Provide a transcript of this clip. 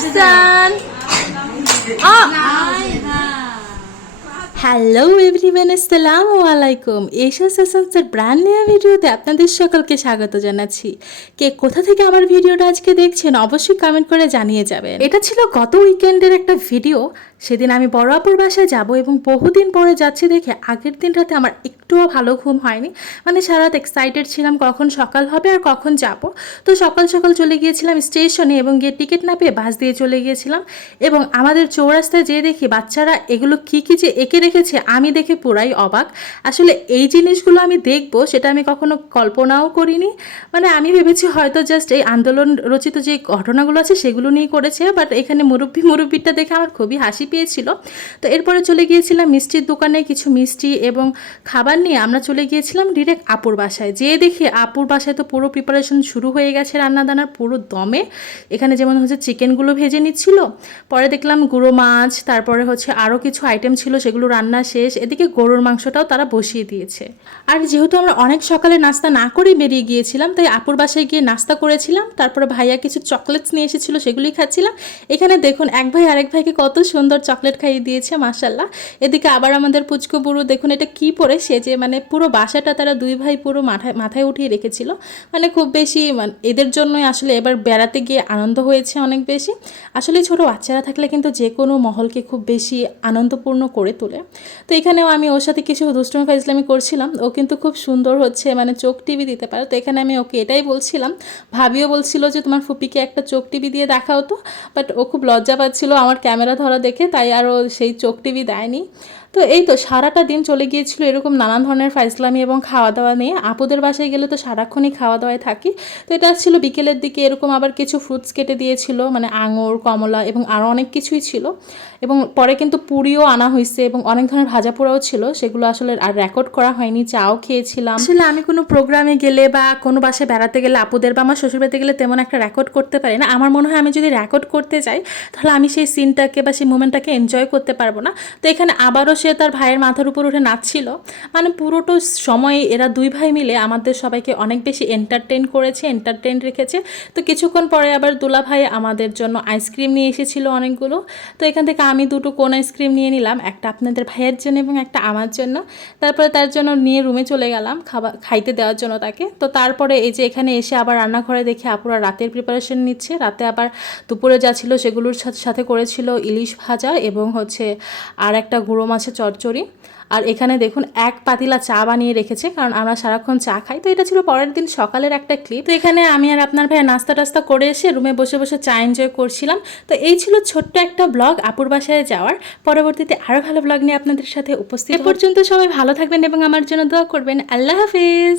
Ahsan hello everyone, আসসালামু আলাইকুম। এশা সেশনসের brand new ভিডিওতে আপনাদের সকলকে স্বাগত জানাচ্ছি। কে কোথা থেকে আমার ভিডিওটা আজকে দেখছেন অবশ্যই কমেন্ট করে জানিয়ে যাবেন। এটা ছিল গত উইকেন্ডের একটা ভিডিও। সেদিন আমি বড় আপুর বাসায় যাব এবং বহুদিন পরে যাচ্ছি দেখে আগের দিন রাতে আমার একটুও ভালো ঘুম হয়নি। মানে সারা রাত এক্সাইটেড ছিলাম কখন সকাল হবে আর কখন যাব। তো সকাল সকাল চলে গিয়েছিলাম স্টেশনে এবং গিয়ে টিকিট না পেয়ে বাস দিয়ে চলে গিয়েছিলাম। এবং আমাদের চৌরাস্তায় যেয়ে দেখি বাচ্চারা এগুলো কী কী যে এঁকে রেখেছে, আমি দেখে পুরাই অবাক। আসলে এই জিনিসগুলো আমি দেখব সেটা আমি কখনো কল্পনাও করিনি। মানে আমি ভেবেছি হয়তো জাস্ট এই আন্দোলন রচিত যে ঘটনাগুলো আছে সেগুলো নিয়ে করেছে, বাট এখানে মুরব্বিটা দেখে আমার খুবই হাসি পেয়েছিল। তো এরপরে চলে গিয়েছিলাম মিষ্টির দোকানে, কিছু মিষ্টি এবং খাবার নিয়ে আমরা চলে গিয়েছিলাম ডিরেক্ট আপুর বাসায়। যেয়ে দেখি আপুর বাসায় তো পুরো প্রিপারেশন শুরু হয়ে গেছে, রান্নাদানার পুরো দমে। এখানে যেমন হচ্ছে চিকেনগুলো ভেজে নিচ্ছিল, পরে দেখলাম গুঁড়ো মাছ, তারপরে হচ্ছে আরও কিছু আইটেম ছিল সেগুলো রান্না শেষ। এদিকে গরুর মাংসটাও তারা বসিয়ে দিয়েছে। আর যেহেতু আমরা অনেক সকালে নাস্তা না করেই বেরিয়ে গিয়েছিলাম, তাই আপুর বাসায় গিয়ে নাস্তা করেছিলাম। তারপরে ভাইয়া কিছু চকলেটস নিয়ে এসেছিলো, সেগুলোই খাচ্ছিলাম। এখানে দেখুন এক ভাই আরেক ভাইকে কত সুন্দর চকলেট খাইয়ে দিয়েছে, মাশাল্লাহ। এদিকে আবার আমাদের পুচকু বুড়ো দেখুন এটা কি পরে সেজে, মানে পুরো বাসাটা তারা দুই ভাই পুরো মাথায় উঠিয়ে রেখেছিল। মানে খুব বেশি এদের জন্যই আসলে এবার বেড়াতে গিয়ে আনন্দ হয়েছে অনেক বেশি। আসলে ছোটো বাচ্চারা থাকলে কিন্তু যে কোনো মহলকে খুব বেশি আনন্দপূর্ণ করে তোলে। তো এখানেও আমি ওর সাথে কিছু দুষ্টুমি ফাইজলামি করছিলাম। ও কিন্তু খুব সুন্দর হচ্ছে মানে চোখ টিভি দিতে পারে। তো এখানে আমি ওকে এটাই বলছিলাম, ভাবিও বলছিল যে তোমার ফুপিকে একটা চোখ টিভি দিয়ে দেখাও তো, বাট ও খুব লজ্জা পাচ্ছিল আমার ক্যামেরা ধরা দেখে, তাই আর ও সেই চোখ টিভি দেয়নি। তো এই তো সারাটা দিন চলে গিয়েছিল এরকম নানান ধরনের ফাইজলামি এবং খাওয়া দাওয়া নিয়ে। আপুদের বাসায় গেলে তো সারাক্ষণই খাওয়া দাওয়ায় থাকি। তো এটা ছিল বিকেলের দিকে, এরকম আবার কিছু ফ্রুটস কেটে দিয়েছিল, মানে আঙুর, কমলা এবং আরও অনেক কিছুই ছিল। এবং পরে কিন্তু পুরিও আনা হয়েছে এবং অনেক ধরনের ভাজা পোড়াও ছিল, সেগুলো আসলে আর রেকর্ড করা হয়নি। চাও খেয়েছিলাম। আসলে আমি কোনো প্রোগ্রামে গেলে বা কোনো বাসায় বেড়াতে গেলে আপুদের বা আমার শ্বশুরবাড়িতে গেলে তেমন একটা রেকর্ড করতে পারি না। আমার মনে হয় আমি যদি রেকর্ড করতে যাই তাহলে আমি সেই সিনটাকে বা সেই মোমেন্টটাকে এনজয় করতে পারবো না। তো এখানে আবারও সে তার ভাইয়ের মাথার উপর উঠে নাচছিল। মানে পুরোটো সময় এরা দুই ভাই মিলে আমাদের সবাইকে অনেক বেশি এন্টারটেইন রেখেছে। তো কিছুক্ষণ পরে আবার দুলা ভাই আমাদের জন্য আইসক্রিম নিয়ে এসেছিল অনেকগুলো। তো এখান থেকে আমি দুটো কোন আইসক্রিম নিয়ে নিলাম, একটা আপনাদের ভাইয়ের জন্য এবং একটা আমার জন্য। তারপরে তার জন্য নিয়ে রুমে চলে গেলাম খাইতে দেওয়ার জন্য তাকে। তো তারপরে এই যে এখানে এসে আবার রান্নাঘরে দেখে আপুরা রাতের প্রিপারেশন নিচ্ছে। রাতে আবার দুপুরে যা ছিল সেগুলোর সাথে করেছিল ইলিশ ভাজা এবং হচ্ছে আর একটা গুঁড়ো মাছের চচ্চড়ি। আর এখানে দেখুন এক পাতিলা চা বানিয়ে রেখেছে, কারণ আমরা সারাক্ষণ চা খাই। তো এটা ছিল পরের দিন সকালের একটা ক্লিপ। তো এখানে আমি আর আপনার ভাই নাস্তা টাস্তা করে এসে রুমে বসে বসে চা এনজয় করছিলাম। তো এই ছিল ছোট্ট একটা ব্লগ আপুর বাসায় যাওয়ার। পরবর্তীতে আরও ভালো ব্লগ নিয়ে আপনাদের সাথে উপস্থিত। এ পর্যন্ত সবাই ভালো থাকবেন এবং আমার জন্য দোয়া করবেন। আল্লাহ হাফেজ।